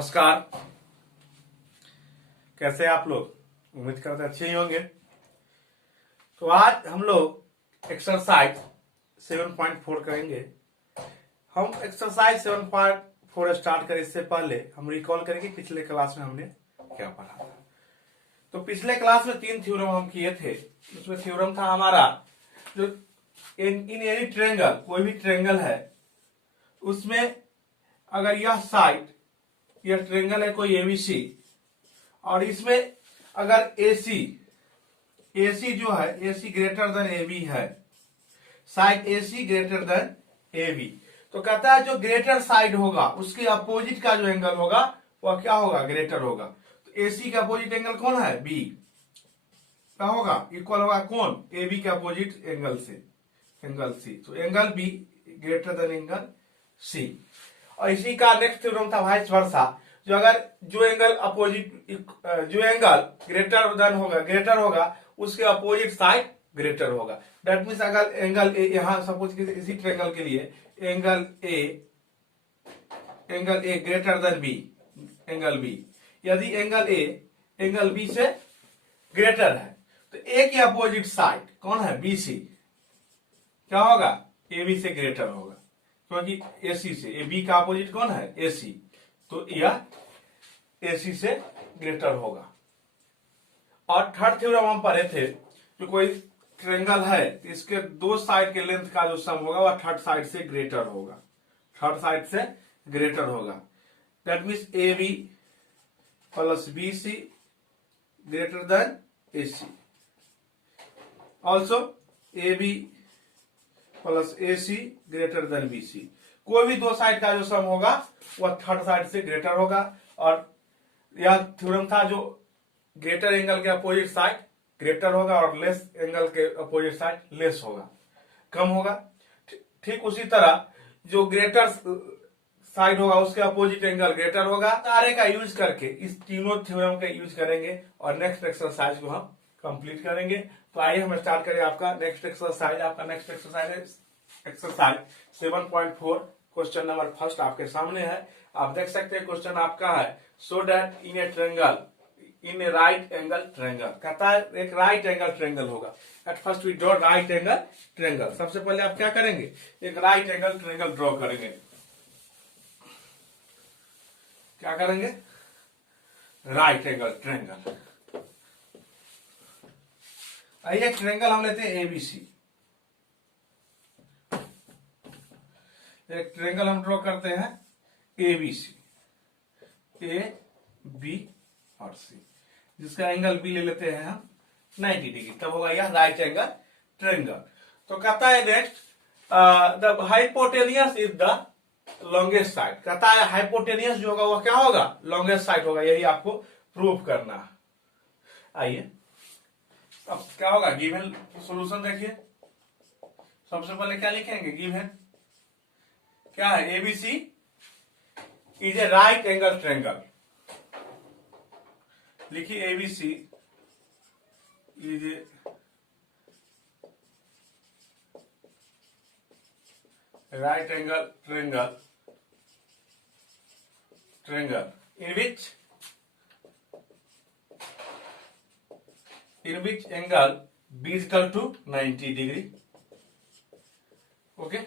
नमस्कार। कैसे आप लोग? उम्मीद करते अच्छे ही होंगे। तो आज हम लोग एक्सरसाइज 7.4 करेंगे। हम एक्सरसाइज 7.4 स्टार्ट करें इससे पहले हम रिकॉल करेंगे पिछले क्लास में हमने क्या पढ़ा था। तो पिछले क्लास में 3 थ्योरम हम किए थे। उसमें थ्योरम था हमारा जो इन एनी ट्रायंगल, कोई भी ट्रायंगल है उसमें अगर यह साइड, यह ट्रायंगल है कोई एबीसी, और इसमें अगर एसी जो है, एसी ग्रेटर देन एबी है, side AC greater than AB, तो कहता है जो ग्रेटर साइड होगा उसके अपोजिट का जो एंगल होगा वह क्या होगा? ग्रेटर होगा। तो एसी का अपोजिट एंगल कौन है? बी। क्या होगा? इक्वल होगा कौन? एबी के अपोजिट एंगल से, एंगल सी। तो angle B greater than angle C. और इसी का नेक्स्ट थ्योरम था वाइस वर्सा, जो अगर जो एंगल अपोजिट, जो एंगल ग्रेटर होगा उसके अपोजिट साइड ग्रेटर होगा। दैट मीन्स अगर एंगल ए, यहां सपोज इसी ट्रायंगल के लिए angle A greater than B, angle B, यदि एंगल बी से ग्रेटर है तो ए की अपोजिट साइड कौन है? बी सी, क्या होगा? ए बी से ग्रेटर होगा, क्योंकि एसी से, ए बी का अपोजिट कौन है? एसी, तो यह एसी से ग्रेटर होगा। और थर्ड थ्योरम हम पढ़े थे, जो कोई ट्रायंगल है इसके दो साइड के लेंथ का जो सम होगा वह थर्ड साइड से ग्रेटर होगा, थर्ड साइड से ग्रेटर होगा। That means A B plus B C greater than A C. Also A B plus A C greater than B C. कोई भी दो साइड का जो सम होगा वह थर्ड साइड से ग्रेटर होगा। और यह थ्योरम था जो ग्रेटर एंगल के अपोजिट साइड ग्रेटर होगा और लेस एंगल के अपोजिट साइड लेस होगा, कम होगा। ठीक उसी तरह जो ग्रेटर साइड होगा उसके अपोजिट एंगल ग्रेटर होगा। सारे का यूज करके इस तीनों थ्योरम का यूज करेंगे और नेक्स्ट एक्सरसाइज को हम कंप्लीट करेंगे। तो आइए हम स्टार्ट करें आपका नेक्स्ट एक्सरसाइज। आपका नेक्स्ट एक्सरसाइज है एक्सरसाइज 7.4। क्वेश्चन नंबर फर्स्ट आपके सामने है। आप देख सकते हैं क्वेश्चन आपका है, so that in a triangle, in a right angle triangle. कहता है एक राइट एंगल ट्रायंगल होगा। At first we draw right angle triangle. सबसे पहले आप क्या करेंगे? एक राइट एंगल ट्रायंगल ड्रॉ करेंगे। क्या करेंगे? Right angle triangle. आइए एक ट्रायंगल हम लेते हैं एबीसी। एक ट्रायंगल हम ड्रॉ करते हैं एबीसी, ए बी और सी, जिसका एंगल बी ले लेते हैं हम 90 डिग्री। तब होगा यह राइट एंगल ट्रायंगल। तो कहता है next the hypotenuse is the longest side. कहता है हाइपोटेनियस जो होगा वह क्या होगा? लॉन्गेस्ट साइड होगा। यही आपको प्रूव करना है। आइए अब क्या होगा? गिवन सॉल्यूशन देखिए। सबसे पहले क्या लिखेंगे? गिवन क्या है? ABC is a right angle triangle. लिखिए ABC is a right angle triangle in which angle B is equal to 90 degree. Okay,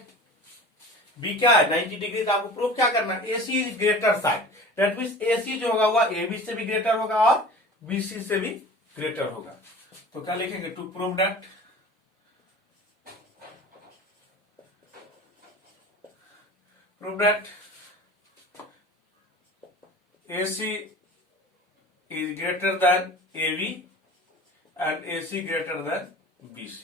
B क्या है? 90 डिग्री। तो आपको प्रूफ क्या करना है? AC is greater side. That means AC जो होगा वह AB से भी ग्रेटर होगा और BC से भी ग्रेटर होगा। तो क्या लिखेंगे? To prove that AC is greater than AB and AC greater than BC।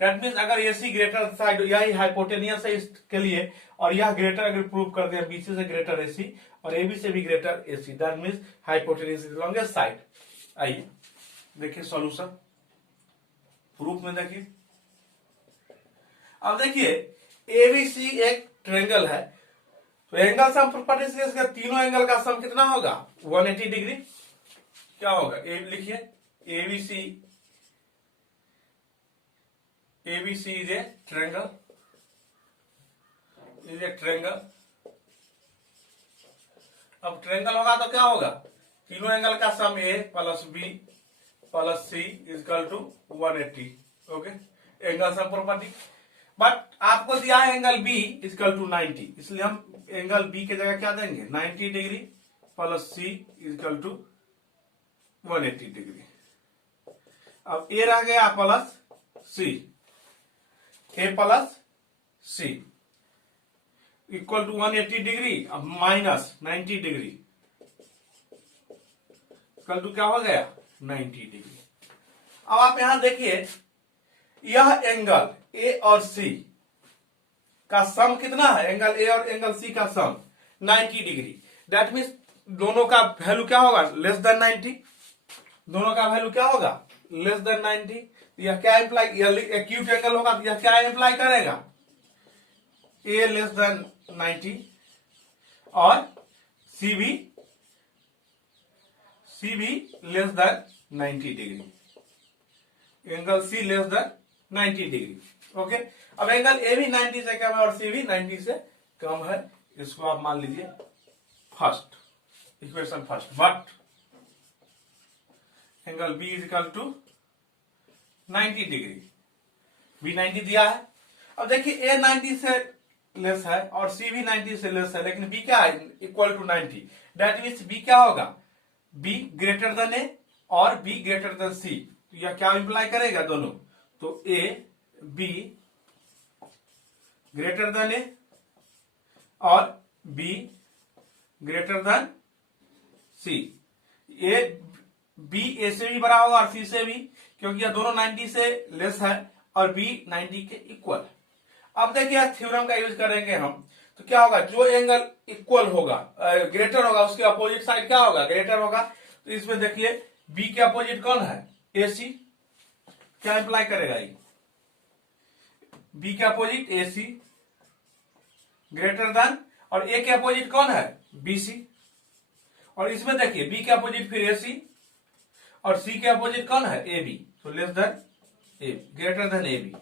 That means अगर AC ग्रेटर साइड, यही हाइपोटेनियस है इसके लिए, और यह ग्रेटर अगर प्रूव कर दिया BC से ग्रेटर AC और AB से भी greater AC, that means hypotenuse is longest side. आइए देखिए सॉल्यूशन प्रूफ में। देखिए अब देखिए ABC एक ट्रायंगल है, तो एंगल सम प्रॉपर्टी से इसका तीनों एंगल का सम कितना होगा? 180 डिग्री। क्या होगा? लिखिए ABC is a triangle, अब ट्रायंगल होगा तो क्या होगा, तीनों एंगल का sum A plus B plus C is equal to 180। Okay, angle sum property. But आपको दिया है एंगल बी इजकल टू 90, इसलिए हम एंगल बी की जगह क्या देंगे 90 degree plus C is equal to 180 degree. अब ए रह गया plus C, A plus C equal to 180 degree, अब माइनस 90 डिग्री इक्वल टू क्या हो गया 90 डिग्री। अब आप यहां देखिए, यह एंगल ए और सी का सम कितना है, एंगल ए और एंगल सी का सम 90 डिग्री। दैट मीन्स दोनों का वैल्यू क्या होगा लेस देन 90, दोनों का वैल्यू क्या होगा लेस देन 90। यह क्या इंप्लाई, एक्यूट एंगल होगा तो यह क्या इंप्लाई करेगा ए लेस देन 90 और सी भी less than 90 degree, angle C less than 90 degree. Okay, अब एंगल ए भी 90 से कम है और सी भी 90 से कम है, इसको आप मान लीजिए first equation first. But angle B is equal to 90 degree, B 90 दिया है। अब देखिए ए 90 से लेस है और सी भी 90 से लेस है, लेकिन बी क्या है equal to 90। That means B क्या होगा, बी ग्रेटर देन ए और बी ग्रेटर देन सी। तो यह क्या इंप्लाई करेगा दोनों, तो A B greater than A और B greater than C. A B A से भी बड़ा होगा और सी से भी, क्योंकि यह दोनों 90 से लेस है और बी 90 के इक्वल है। अब देखिए थ्योरम का यूज करेंगे हम, तो क्या होगा, जो एंगल इक्वल होगा ग्रेटर होगा उसके अपोजिट साइड क्या होगा ग्रेटर होगा। तो इसमें देखिए बी के अपोजिट कौन है ए सी, क्या इंप्लाई करेगा ये, बी के अपोजिट ए सी ग्रेटर देन, और ए के अपोजिट कौन है बी सी, और इसमें देखिए बी के अपोजिट फिर ए सी और सी के अपोजिट कौन है ए बी, तो less than A greater than A B.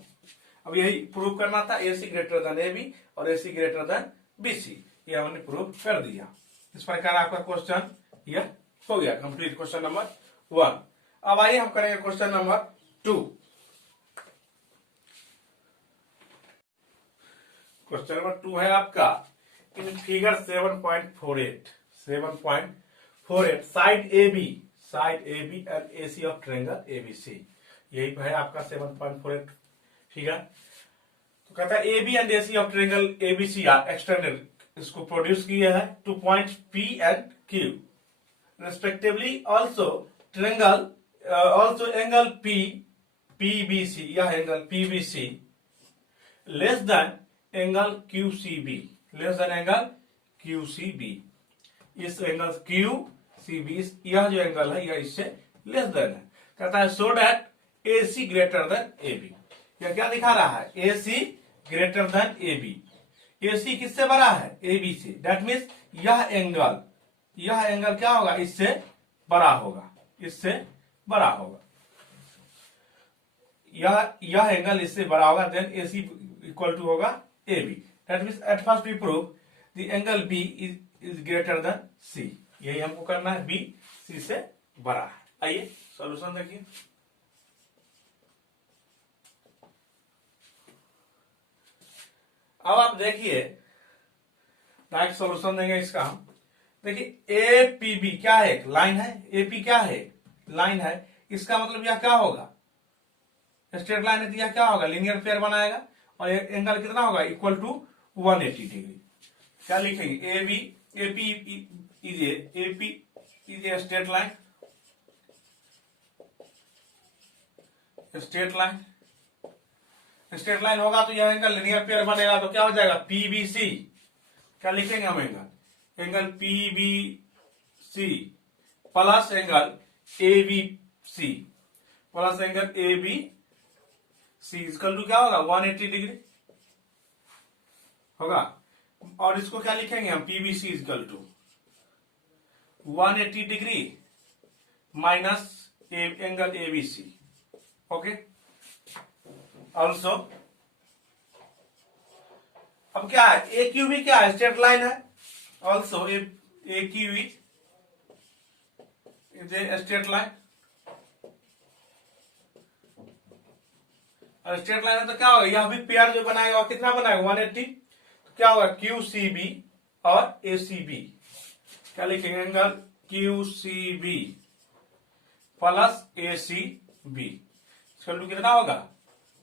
अब यही प्रूव करना था, A C greater than A B और A C greater than B C, ये हमने प्रूव कर दिया। इस प्रकार आपका क्वेश्चन यह हो गया कंप्लीट, क्वेश्चन नंबर 1। अब आइए हम करेंगे क्वेश्चन नंबर 2। क्वेश्चन नंबर 2 है आपका, in figure 7.48 side A B and A C of triangle ABC, यही है आपका 7.48 फिगर। तो कहता है A B and A C of triangle ABC are external, इसको प्रोड्यूस किया है 2 point P and Q respectively. Also triangle also angle PBC, यह angle PBC less than angle QCB, less than angle QCB. इस angle क्यूसीबी, यह जो angle है यह इससे लेस देन है। कहता है so that A C greater than A B, यह क्या दिखा रहा है A C greater than A B. A C किससे बड़ा है ए बी से, दैट मीन्स यह एंगल क्या होगा इससे बड़ा होगा, इससे बड़ा होगा, यह एंगल इससे बड़ा होगा, then A C equal to होगा A B. That means at first we prove the angle B is greater than C, यही हमको करना है, बी सी से बड़ा है। आइए सॉल्यूशन देखिए। अब आप देखिए डायरेक्ट सॉल्यूशन देंगे इसका हम। देखिए ए पी बी क्या है, एक लाइन है, ए पी क्या है लाइन है, इसका मतलब यह क्या होगा स्ट्रेट लाइन है, तो यह क्या होगा लीनियर पेयर बनाएगा और एंगल कितना होगा इक्वल टू 180 डिग्री। क्या लिखेंगे A B A P is a straight line, straight line होगा तो यह एंगल लीनियर पेयर बनेगा, तो क्या हो जाएगा पीबीसी। क्या लिखेंगे हम angle PBC plus angle ABC plus angle ABC equal to क्या होगा 180 डिग्री होगा। और इसको क्या लिखेंगे हम PBC equal to 180 degree minus angle ABC. Okay, also अब क्या है ए क्यू भी क्या है स्ट्रेट लाइन है, also AQ is a straight line। और स्ट्रेट लाइन है तो क्या होगा, यह भी पेयर जो बनाएगा वो कितना बनाएगा 180। तो क्या होगा QCB और ACB, क्या लिखेंगे एंगल QCB प्लस ACB इसका कितना होगा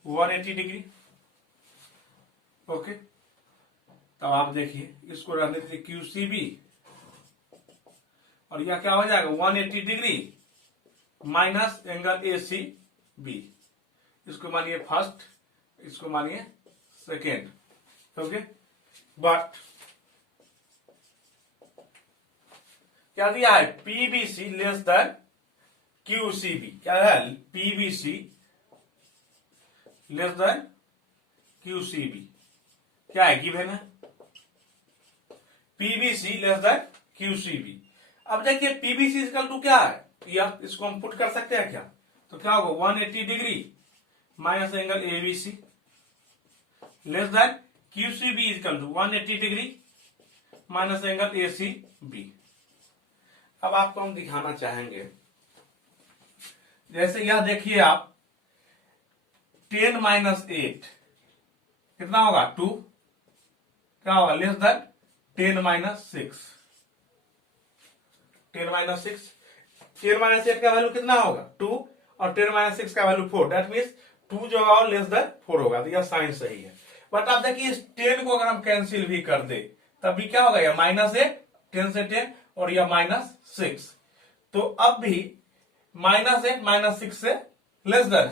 180 डिग्री। ओके, तो आप देखिए इसको रहने दीजिए QCB और यह क्या हो जाएगा 180 डिग्री माइनस एंगल ACB, इसको मानिए फर्स्ट, इसको मानिए सेकेंड। ओके, बट क्या दिया है PBC लेस देन QCB, क्या है PBC लेस देन QCB, क्या है गिवन है PBC लेस देन QCB। अब देखिए PBC इक्वल टू क्या है, या इसको हम पुट कर सकते हैं क्या, तो क्या होगा 180 degree minus angle ABC less than QCB equal to 180 degree minus angle ACB। अब आपको हम दिखाना चाहेंगे, जैसे यह देखिए आप 10 माइनस 8 कितना होगा 2, क्या होगा less than 10 minus 6, 10 minus 6, 10 minus 8 का वैल्यू कितना होगा 2 और 10 माइनस 6 का वैल्यू 4, दैट मीन्स 2 जो होगा लेस देन 4 होगा, तो यह साइन सही है। बट आप देखिए इस 10 को अगर हम कैंसिल भी कर दे तब भी क्या होगा, यह माइनस 8 10 से 10 और यह माइनस 6, तो अब भी माइनस 8 माइनस 6 से लेस देन,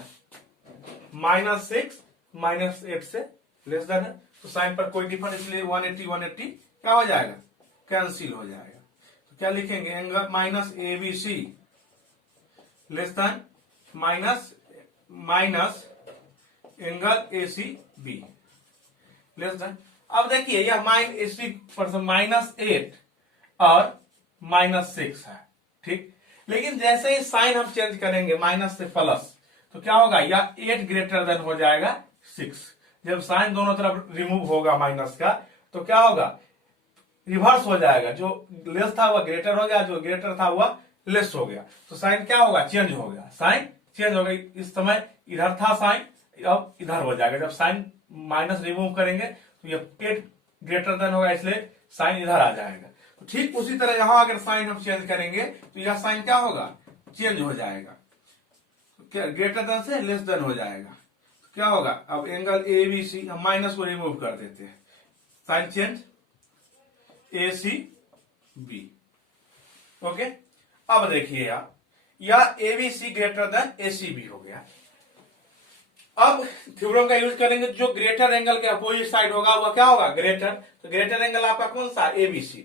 माइनस 6 माइनस 8 से लेस देन है, तो साइन पर कोई डिफरेंस, इसलिए 180 180 क्या हो जाएगा कैंसिल हो जाएगा। तो क्या लिखेंगे angle minus ABC less then minus minus angle ACB less than. अब देखिए यह माइनस 8 और माइनस 6 है, ठीक, लेकिन जैसे ही साइन हम चेंज करेंगे माइनस से प्लस तो क्या होगा, या 8 ग्रेटर देन हो जाएगा 6। जब साइन दोनों तरफ रिमूव होगा माइनस का तो क्या होगा, रिवर्स हो जाएगा, जो लेस था वह ग्रेटर हो गया, जो ग्रेटर था वह लेस हो गया, तो साइन क्या होगा चेंज हो गया, साइन चेंज हो गई। इस समय इधर था साइन, अब इधर हो जाएगा, जब साइन माइनस रिमूव करेंगे तो यह 8 ग्रेटर देन होगा, इसलिए साइन इधर आ जाएगा। तो ठीक उसी तरह यहां अगर साइन हम चेंज करेंगे तो यह साइन क्या होगा चेंज हो जाएगा, क्या ग्रेटर देन से लेस देन हो जाएगा, तो क्या होगा, अब एंगल ABC हम माइनस को रिमूव कर देते हैं, साइन चेंज ACB। ओके, अब देखिए आप यह ABC ग्रेटर देन ACB हो गया। अब थ्योरम का यूज करेंगे, जो ग्रेटर एंगल के अपोजिट साइड होगा वह क्या होगा ग्रेटर, तो ग्रेटर एंगल आपका कौन सा ABC,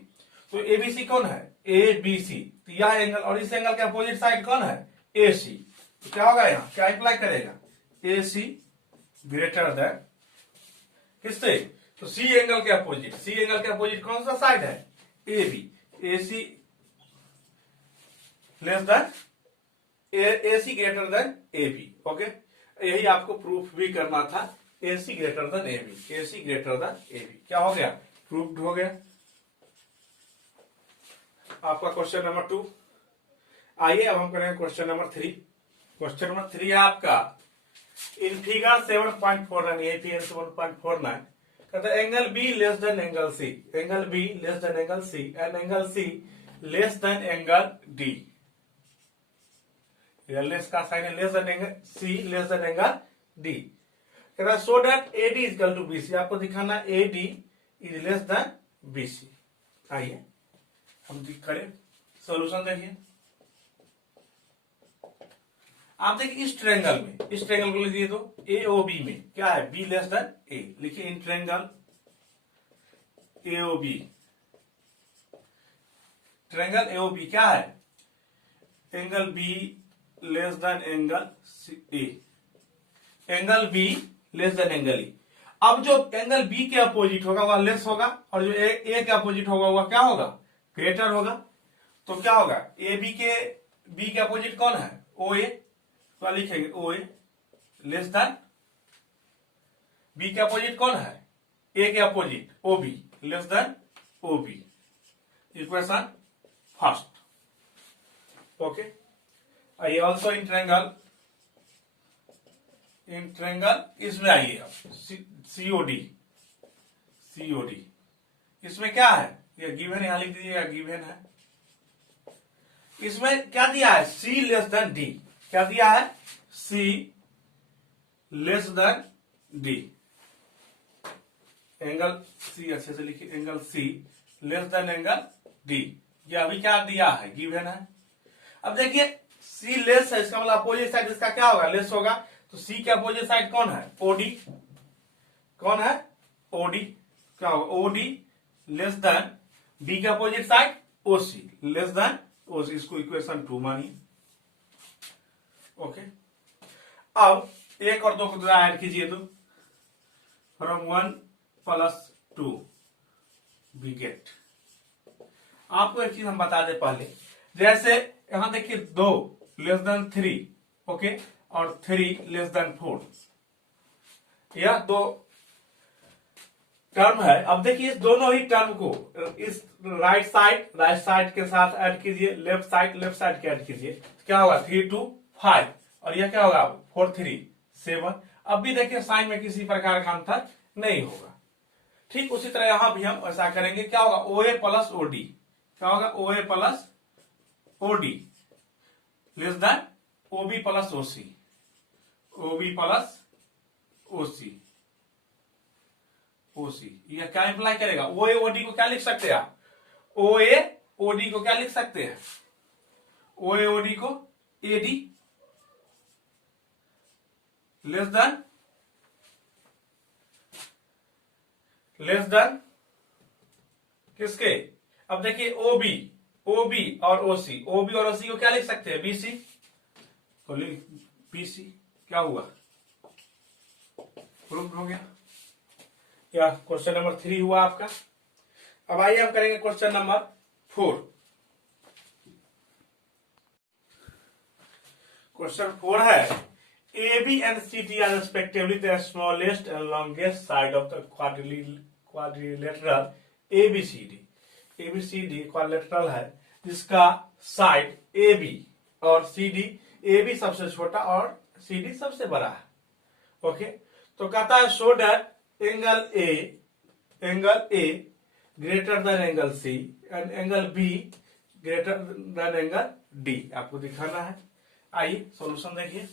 तो ABC कौन है ABC, तो यह एंगल, और इस एंगल के अपोजिट साइड कौन है AC, तो क्या होगा यहाँ क्या अप्लाई करेगा AC ग्रेटर देन किससे, तो C एंगल के अपोजिट, C एंगल के अपोजिट कौन सा साइड है AB, AC less than AC greater than AB। Okay, यही आपको प्रूफ भी करना था, AC greater than AB, AC greater than AB क्या हो गया प्रूफ्ड हो गया। आपका क्वेश्चन नंबर 2। आइए अब हम करेंगे क्वेश्चन नंबर 3। क्वेश्चन नंबर 3 है आपका इन फिगर 7.49, ये फिगर 7.49 कहता है angle B less than angle C, angle B less than angle C and angle C less than angle D, less का साइन है less than angle C less than angle D, कहता है so that AD is equal to BC, आपको दिखाना AD is less than BC। आइए हम करें solution, देखिए आप देखिए इस ट्रायंगल में, इस ट्रायंगल को लीजिए तो AOB में क्या है B लेस देन A, लिखिए in triangle AOB, triangle AOB क्या है angle B less than angle A, angle B less than angle E। अब जो एंगल B के अपोजिट होगा वह लेस होगा और जो A के अपोजिट होगा वह क्या होगा ग्रेटर होगा, तो क्या होगा AB के B के अपोजिट कौन है OA, तो लिखेंगे OA लेस देन B के अपोजिट कौन है A के opposite OB less than OB, equation first. Okay, आइए ऑल्सो इन ट्रायंगल इसमें आइए आप सीओडी। इसमें क्या है, ये गिवन यहां लिख दीजिएगा, गिवन है। इसमें क्या दिया है, सी लेस देन डी। क्या दिया है, C less than D. Angle C, अच्छे से लिखिए, angle C less than angle D. ये अभी क्या दिया है, गिवन है। अब देखिए सी लेस है, इसका मतलब अपोजिट साइड इसका क्या होगा, लेस होगा। तो सी के अपोजिट साइड कौन है, ओडी। कौन है, ओडी। क्या होगा, ओडी लेस देन बी के अपोजिट साइड ओसी लेस देन ओसी। इसको इक्वेशन 2 मानिए। ओके, अब 1 और 2 को ऐड कीजिए तो फ्रॉम 1 + 2 वी गेट। आपको एक चीज हम बता दें पहले, जैसे यहां देखिए 2 लेस देन 3, ओके, और 3 लेस देन 4, यह 2 टर्म है। अब देखिए इस दोनों ही टर्म को इस राइट साइड के साथ ऐड कीजिए, लेफ्ट साइड के ऐड कीजिए, क्या होगा 3 2 5, और यह क्या होगा 4 3 7। अब भी देखिए साइन में किसी प्रकार का अंतर नहीं होगा। ठीक उसी तरह यहां भी हम ऐसा करेंगे, क्या होगा OA + OD। क्या होगा, OA + OD less than OB + OC। OB + OC यह क्या इंप्लाई करेगा, OA OD को क्या लिख सकते हैं आप, OA OD को क्या लिख सकते हैं, OA OD को AD लेस देन किसके। अब देखिए OB और OC, OB और OC को क्या लिख सकते हैं, BC। तो BC क्या हुआ, प्रूफ हो गया। या क्वेश्चन नंबर 3 हुआ आपका। अब आइए हम करेंगे क्वेश्चन नंबर 4। क्वेश्चन 4 है, AB and CD are respectively the smallest and longest side of the quadrilateral ABCD। ABCD quadrilateral है जिसका साइड AB और CD, AB सबसे छोटा और CD सबसे बड़ा है। ओके, तो कहता है show that angle A greater than angle C and angle B greater than angle D, आपको दिखाना है। आइए सॉल्यूशन देखिए।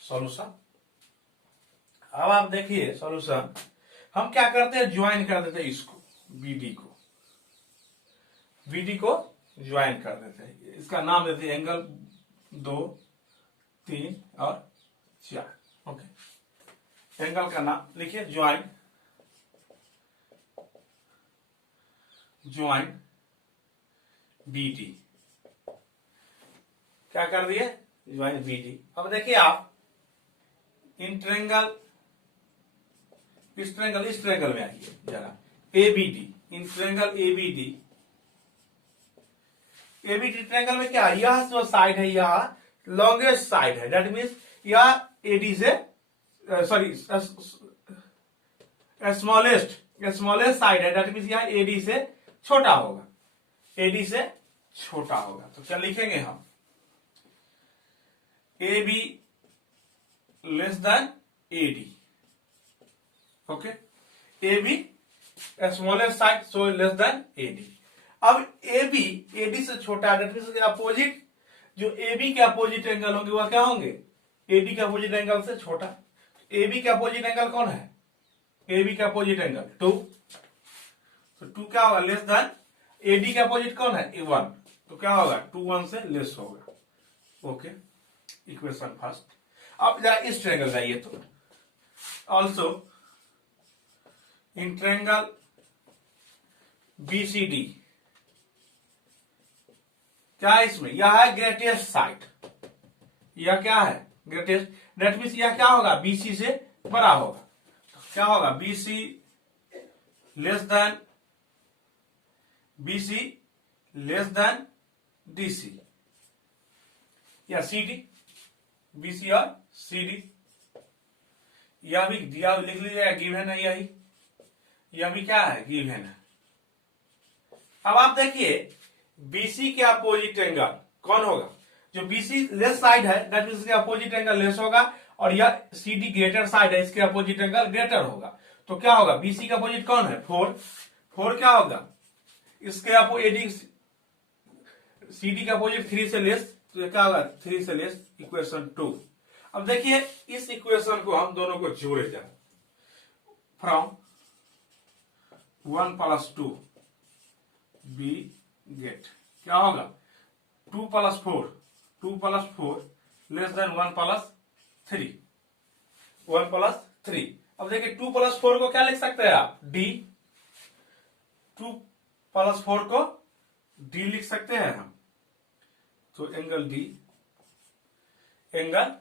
सॉल्यूशन, अब आप देखिए सॉल्यूशन, हम क्या करते हैं, ज्वाइन कर देते हैं इसको, BD को ज्वाइन कर देते हैं। इसका नाम देते हैं एंगल 2 3 और 4। ओके, एंगल का नाम लिखिए ज्वाइन BD। क्या कर दिए, ज्वाइन BD। अब देखिए आप इन ट्रायंगल, इस ट्रायंगल में आइए जरा, ABD, in triangle ABD triangle में क्या, यह जो साइड है यह लॉन्गेस्ट साइड है, दैट मीन्स यह AD से सॉरी स्मॉलेस्ट साइड है, दैट मीन्स यह AD से छोटा होगा, AD से छोटा होगा। तो क्या लिखेंगे हम, AB less then AD। Okay, AB smallest side so less than AD। अब AB AD से छोटा है, दैट मीन्स अपोजिट, जो AB के अपोजिट एंगल होंगे वह क्या होंगे, AD के अपोजिट एंगल से छोटा। AB के अपोजिट एंगल कौन है, AB के अपोजिट एंगल 2, तो 2 क्या होगा, लेस देन AD के अपोजिट कौन है, 1, तो क्या होगा 2 1 से लेस होगा। Okay, equation first. अब जरा इस ट्रायंगल जाइए, तो ऑल्सो इन ट्रायंगल BCD, क्या है इसमें, यह है ग्रेटेस्ट साइड, यह क्या है ग्रेटेस्ट, दैट मीन्स यह क्या होगा, BC से बड़ा होगा। तो क्या होगा, BC लेस देन DC या CD, BC और CD, यह भी दिया लिख लीजिएगा, गिवन है, यह भी क्या है, गिवन है। अब आप देखिए बीसी के अपोजिट एंगल कौन होगा, जो बीसी लेस साइड है दैट मीन इसके अपोजिट एंगल लेस होगा, और यह सीडी ग्रेटर साइड है इसके अपोजिट एंगल ग्रेटर होगा। तो क्या होगा, बीसी का अपोजिट कौन है 4, 4 क्या होगा इसके एडी, सीडी का अपोजिट 3 से लेस, तो ये क्या होगा 3 से लेस, इक्वेशन 2। अब देखिए इस इक्वेशन को हम दोनों को जोड़े जाए, फ्रॉम 1 + 2 बी गेट क्या होगा 2 + 4, 2 + 4 लेस देन 1 + 3, 1 + 3। अब देखिए 2 + 4 को क्या लिख सकते हैं आप, डी, 2 + 4 को डी लिख सकते हैं हम, तो एंगल डी, एंगल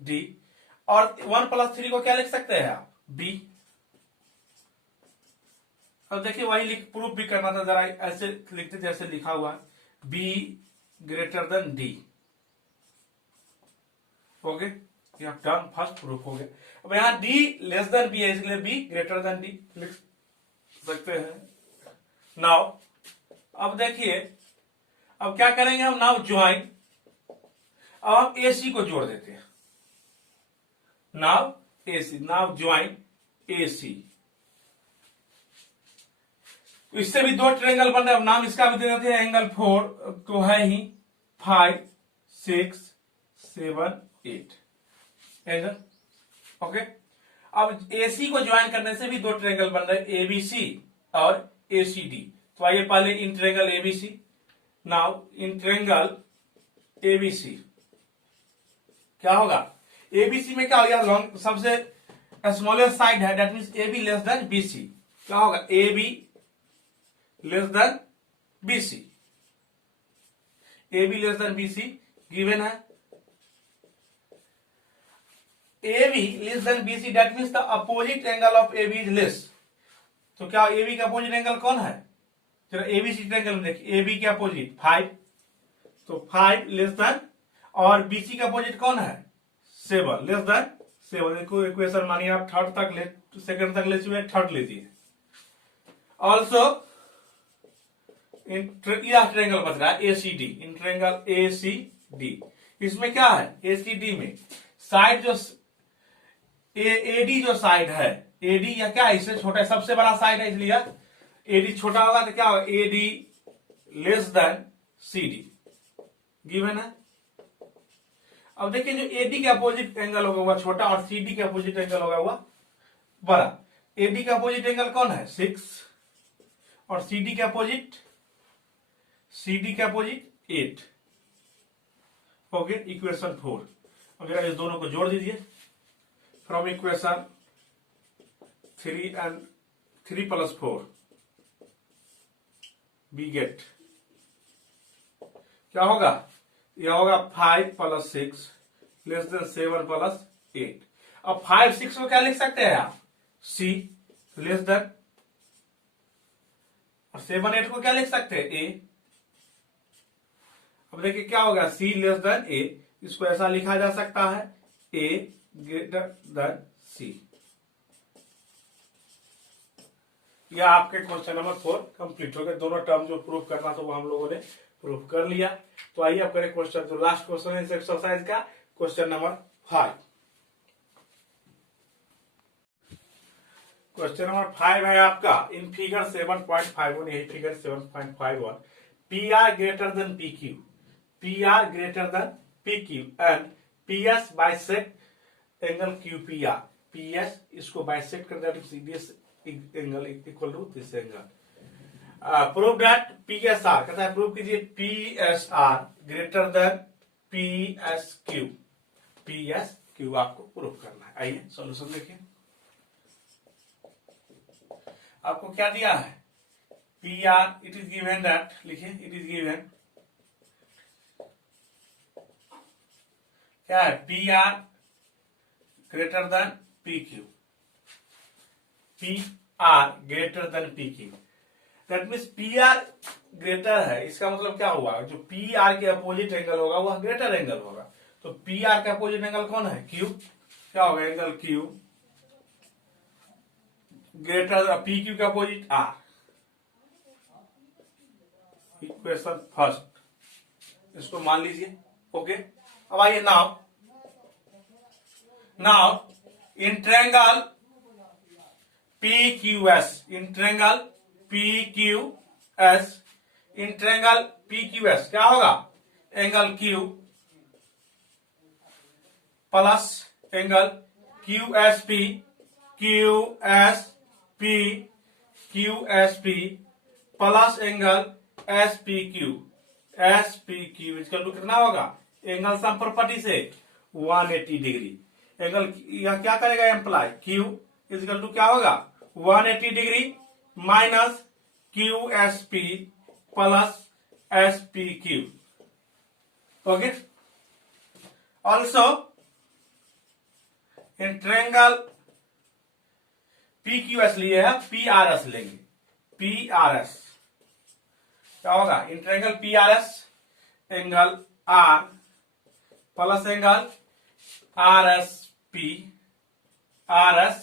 डी। और 1 + 3 को क्या लिख सकते हैं आप, बी। अब देखिए वही प्रूफ भी करना था, जरा ऐसे लिखते जैसे लिखा हुआ है, B greater then D. Okay, यह टर्म फर्स्ट प्रूफ हो गया। अब यहां डी लेस देन बी है इसलिए बी ग्रेटर देन डी लिख सकते हैं। नाउ अब देखिए अब क्या करेंगे हम, नाउ ज्वाइन, अब हम एसी को जोड़ देते हैं, now AC, now join AC. इससे भी दो ट्रायंगल बन रहे, अब नाम इसका भी दे देते हैं, एंगल 4 तो है ही 5 6 7 8 एंगल। ओके, अब एसी को ज्वाइन करने से भी दो ट्रायंगल बन रहे, एबीसी और एसीडी। तो आइए पहले in triangle ABC, now in triangle ABC क्या होगा, एबीसी में क्या हो गया, लॉन्ग सबसे स्मॉलेस्ट साइड है that means AB less than BC, क्या होगा AB less than BC, AB less than BC given है, AB less than BC that means the opposite angle of AB is less. तो क्या AB का opposite angle कौन है, चलो ABC triangle में देखिए, AB के अपोजिट 5, तो 5 लेस देन, और BC का अपोजिट कौन है 7 लेस देन 7। देखो इक्वेशन मानिए आप थर्ड तक ले, सेकंड तक ले चुके, थर्ड लीजिए। ऑल्सो इन ट्रायंगल बच रहा है ACD, इन ट्रायंगल ACD, इसमें क्या है ACD में साइड जो एडी जो साइड है, एडी या क्या है इससे छोटा है, सबसे बड़ा साइड है इसलिए एडी छोटा होगा, तो क्या होगा AD less than CD given है। अब देखिए जो एडी के अपोजिट एंगल होगा वह छोटा, और सीडी के अपोजिट एंगल होगा वह बड़ा। एडी का अपोजिट एंगल कौन है 6, और सीडी के अपोजिट 8। Okay, equation 4। अब जरा इस दोनों को जोड़ दीजिए, from equation 3 and 3 + 4 we get क्या होगा, यह होगा 5 + 6 लेस देन 7 + 8। अब 5 6 को क्या लिख सकते हैं आप, सी लेस देन, और 7 8 को क्या लिख सकते हैं ए। अब देखिए क्या होगा सी लेस देन ए, इसको ऐसा लिखा जा सकता है ए ग्रेटर देन सी। यह आपके क्वेश्चन नंबर 4 कंप्लीट हो गए। दोनों टर्म जो प्रूफ करना था वो हम लोगों ने प्रूफ कर लिया। तो आइए अब करें क्वेश्चन, जो लास्ट क्वेश्चन है इस एक्सरसाइज का, क्वेश्चन नंबर 5। क्वेश्चन नंबर 5 है आपका, इन फिगर 7.51, यही figure 7.51, P R greater than P Q, P R greater than P Q and P S bisect angle Q P R. P S इसको bisect कर this angle equal to this angle. Prove that P S R, कहता है prove कीजिए P S R greater than P S Q, P S Q आपको prove करना है। आइए solution देखिए, आपको क्या दिया है P are, it is given that, लिखिए इट इज गिवन क्या है P R greater than P Q, P R greater than P Q, that means P R greater है, इसका मतलब क्या हुआ, जो पी आर के अपोजिट एंगल होगा वह ग्रेटर एंगल होगा। तो पी आर का अपोजिट एंगल कौन है क्यू, क्या होगा angle Q greater P Q का अपोजिट आर, इक्वेशन फर्स्ट, इसको मान लीजिए। ओके, अब आइए now in triangle PQS, in triangle PQS, in triangle PQS क्या होगा, angle Q plus angle QSP, QSP, QSP plus angle SPQ, SPQ equal to कितना होगा, एंगल सम प्रॉपर्टी से 180 डिग्री। एंगल यह क्या करेगा, एम्प्लाई Q इक्वल टू क्या होगा 180 degree minus QSP plus SPQ। Okay, also in triangle PQS लिए है, PRS लेंगे, PRS क्या होगा, in triangle PRS angle R plus angle RSP, RS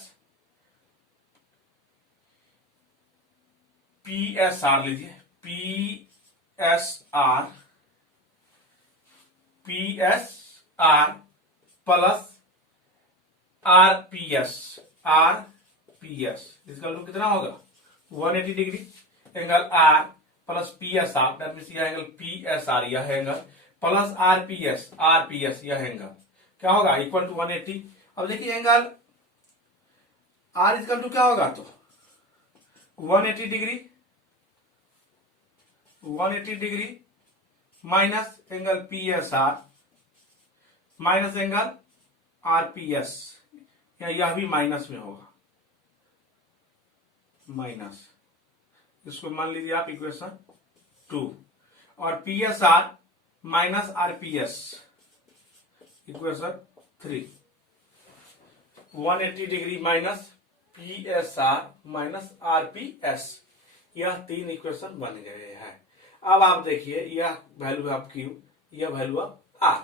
PSR लीजिए, PSR, PSR plus RPS, RPS इसका to कितना होगा 180 degree, angle R plus PSR that means यह एंगल PSR यह एंगल प्लस RPS, RPS यह एंगल क्या होगा इक्वल टू 180। अब देखिए एंगल R इक्वल टू क्या होगा, तो 180 degree, 180 degree minus angle PSR minus angle RPS, यह भी माइनस में होगा, माइनस, इसको मान लीजिए आप इक्वेशन 2, और PSR minus RPS equation 3, 180 degree minus PSR minus RPS, यह तीन इक्वेशन बन गए हैं। अब आप देखिए यह वैल्यू है Q, यह वैल्यू है R।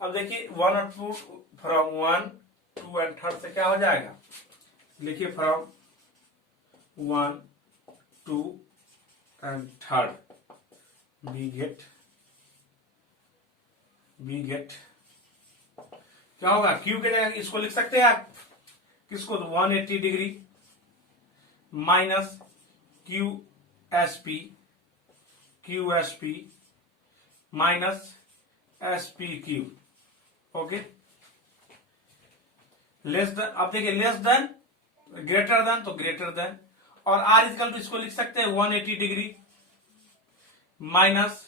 अब देखिए 1 और 2 फ्रॉम 1, 2 एंड थर्ड से क्या हो जाएगा, लिखिए from 1, 2 and third we get क्या होगा, Q के जगह इसको लिख सकते हैं आप किसको, 180 degree minus QSP minus SPQ। Okay, less than, अब देखिए लेस देन, ग्रेटर देन तो ग्रेटर देन, और R इक्वल टू इसको लिख सकते हैं 180 degree minus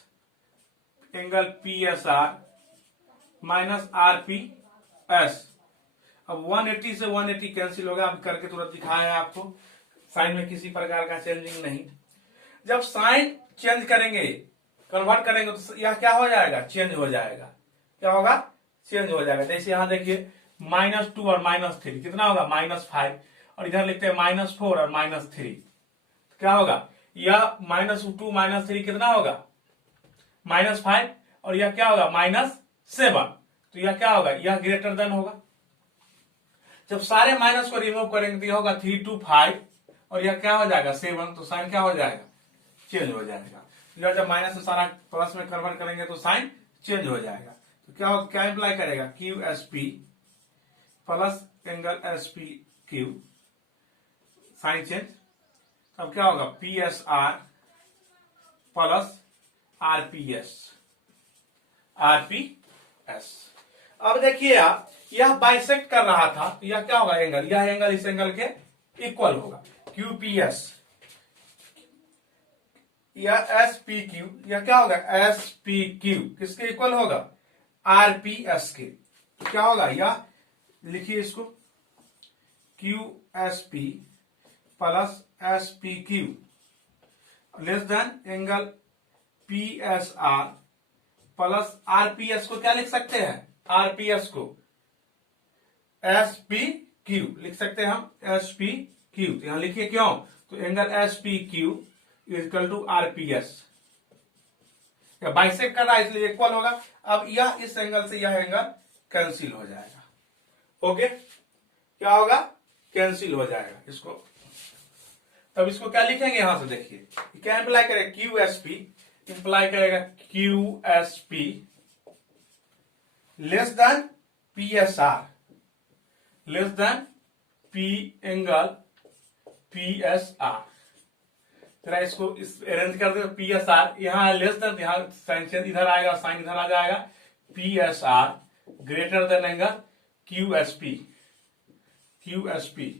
angle PSR minus RPS। अब 180 से 180 कैंसिल होगा, अब करके तुरंत दिखाया है आपको, साइन में किसी प्रकार का चेंजिंग नहीं। जब साइन चेंज करेंगे, कन्वर्ट करेंगे तो यह क्या हो जाएगा, चेंज हो जाएगा, क्या होगा, चेंज हो जाएगा। जैसे यहां देखिए -2 और -3 कितना होगा, -5, और इधर लिखते हैं -4 और -3, क्या होगा, यह -2 -3 कितना होगा, -5, और यह क्या होगा -7, तो यह क्या होगा, यह ग्रेटर देन होगा। जब सारे माइनस को रिमूव करेंगे तो यह होगा 3 to 5, और यह क्या हो जाएगा 7, तो साइन क्या हो जाएगा, चेंज हो जाएगा। यह जब माइनस से सारा प्लस में कन्वर्ट करेंगे तो साइन चेंज हो जाएगा। तो क्या इंप्लाई करेगा, QSP plus angle SPQ, sign change, तब क्या होगा PSR प्लस RPS। अब देखिए आप, यह बाइसेक्ट कर रहा था, तो यह क्या होगा, एंगल, यह एंगल इस एंगल के इक्वल होगा, QPS, यह SPQ, यह क्या होगा SPQ, किसके इक्वल होगा, RPS के। तो क्या होगा, यह लिखिए इसको QSP plus SPQ less than angle PSR plus RPS को क्या लिख सकते हैं, RPS को SPQ लिख सकते हैं हम, SPQ, तो यहां लिखिए क्यों, तो angle SPQ equal to RPS, bisect कर रहा है इसलिए इक्वल होगा। अब यह इस एंगल से यह एंगल कैंसिल हो जाएगा। ओके, क्या होगा, कैंसिल हो जाएगा इसको। तब इसको क्या लिखेंगे, यहां से देखिए क्या इंप्लाई करें, QSP इंप्लाई करेगा QSP less than PSR, less than P angle PSR। जरा इसको अरेंज कर दे। PSR यहां लेस देन, यहां साइन चेंज इधर आएगा, साइन इधर आ जाएगा। PSR greater than angle QSP, QSP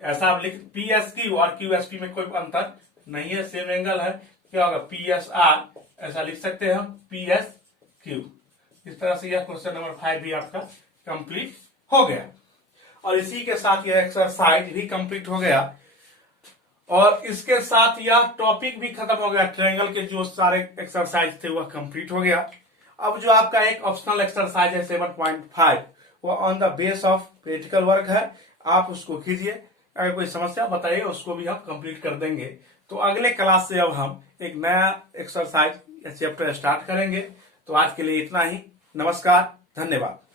ऐसा आप लिख, PSQ और QSP में कोई अंतर नहीं है, सेम एंगल है। क्या होगा PSR, ऐसा लिख सकते हैं हम PSQ। इस तरह से यह क्वेश्चन नंबर 5 भी आपका कंप्लीट हो गया और इसी के साथ यह एक्सरसाइज भी कंप्लीट हो गया और इसके साथ यह टॉपिक भी खत्म हो गया। ट्रायंगल के जो सारे एक्सरसाइज थे वह कंप्लीट हो गया। अब जो आपका एक ऑप्शनल एक्सरसाइज है 7.5 वो on the base of practical work है, आप उसको कीजिए। अगर कोई समस्या बताइए, उसको भी हम कंप्लीट कर देंगे। तो अगले क्लास से अब हम एक नया एक्सरसाइज या चैप्टर स्टार्ट करेंगे। तो आज के लिए इतना ही। नमस्कार, धन्यवाद।